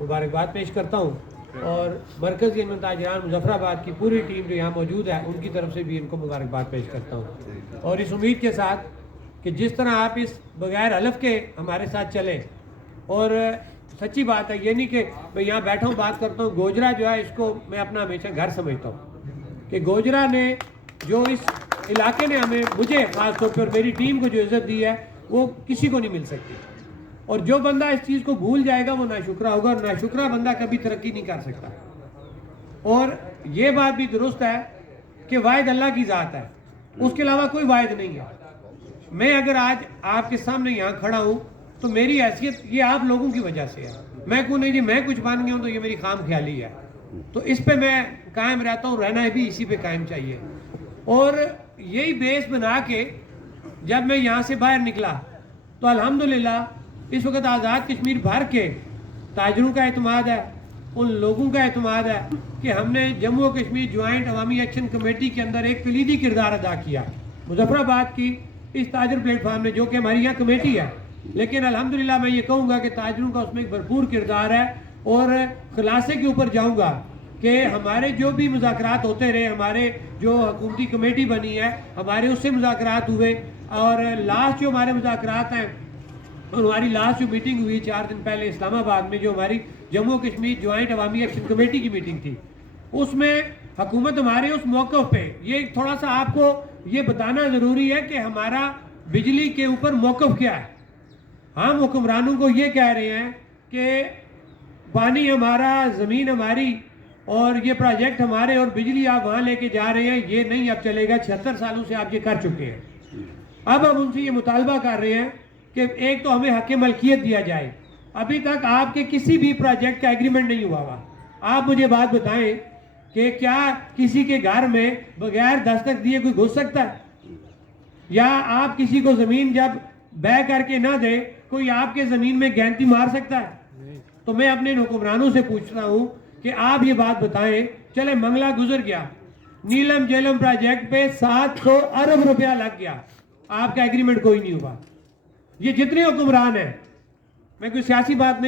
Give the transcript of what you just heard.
मुबारकबाद पेश करता हूँ और मरकज़ी ताजरान मुजफ्फराबाद की पूरी टीम जो यहाँ मौजूद है उनकी तरफ से भी इनको मुबारकबाद पेश करता हूँ, और इस उम्मीद के साथ कि जिस तरह आप इस बगैर हलफ के हमारे साथ चलें। और सच्ची बात है, ये नहीं कि मैं यहाँ बैठा हूँ बात करता हूँ, गोजरा जो है इसको मैं अपना हमेशा घर समझता हूँ कि गोजरा ने जो इस इलाके ने हमें, मुझे ख़ास तौर पर मेरी टीम को जो इज़्ज़त दी है वो किसी को नहीं मिल सकती। और जो बंदा इस चीज़ को भूल जाएगा वो नाशुक्रा होगा, और नाशुक्रा बंदा कभी तरक्की नहीं कर सकता। और ये बात भी दुरुस्त है कि वाहिद अल्लाह की ज़ात है, उसके अलावा कोई वाहिद नहीं है। मैं अगर आज आपके सामने यहाँ खड़ा हूँ तो मेरी हैसियत ये आप लोगों की वजह से है। मैं क्यों नहीं जी, मैं कुछ बन गया हूँ तो ये मेरी खाम ख्याली है, तो इस पे मैं कायम रहता हूँ, रहना भी इसी पे कायम चाहिए। और यही बेस बना के जब मैं यहाँ से बाहर निकला तो अल्हम्दुलिल्लाह इस वक्त आज़ाद कश्मीर भर के ताजरों का एतमाद है, उन लोगों का एतमाद है कि हमने जम्मू और कश्मीर ज्वाइंट अवामी एक्शन कमेटी के अंदर एक कलीदी किरदार अदा किया मुजफ्फराबाद की इस ताजर प्लेटफार्म में, जो कि हमारी यहाँ कमेटी है। लेकिन अल्हम्दुलिल्लाह मैं ये कहूँगा कि ताजरों का उसमें एक भरपूर किरदार है। और खुलासे के ऊपर जाऊँगा कि हमारे जो भी मुज़ाकरात होते रहे, हमारे जो हुकूमती कमेटी बनी है हमारे उससे मुज़ाकरात हुए, और लास्ट जो हमारे मुज़ाकरात हैं और हमारी लास्ट जो मीटिंग हुई 4 दिन पहले इस्लामाबाद में, जो हमारी जम्मू कश्मीर ज्वाइंट अवामी एक्शन कमेटी की मीटिंग थी, उसमें हुकूमत हमारे उस मौक़िफ़ पे ये थोड़ा सा आपको ये बताना ज़रूरी है कि हमारा बिजली के ऊपर मौक़िफ़ क्या है। हम हुक्मरानों को ये कह रहे हैं कि पानी हमारा, ज़मीन हमारी, और ये प्रोजेक्ट हमारे, और बिजली आप वहाँ लेके जा रहे हैं, ये नहीं अब चलेगा। 76 सालों से आप ये कर चुके हैं। अब हम उनसे ये मुतालबा कर रहे हैं कि एक तो हमें हक़ मलकियत दिया जाए। अभी तक आपके किसी भी प्रोजेक्ट का एग्रीमेंट नहीं हुआ हुआ। आप मुझे बात बताएं कि क्या किसी के घर में बगैर दस्तक दिए कोई घुस सकता है? या आप किसी को ज़मीन जब बैग करके ना दे कोई आपके ज़मीन में गैंती मार सकता है? तो मैं अपने हुक्मरानों से पूछता हूँ कि आप ये बात बताएं। चले मंगला गुजर गया, नीलम झेलम प्रोजेक्ट पे 700 अरब रुपया लग गया, आपका एग्रीमेंट कोई नहीं हुआ। ये जितने हुक्मरान हैं, मैं कोई सियासी बात नहीं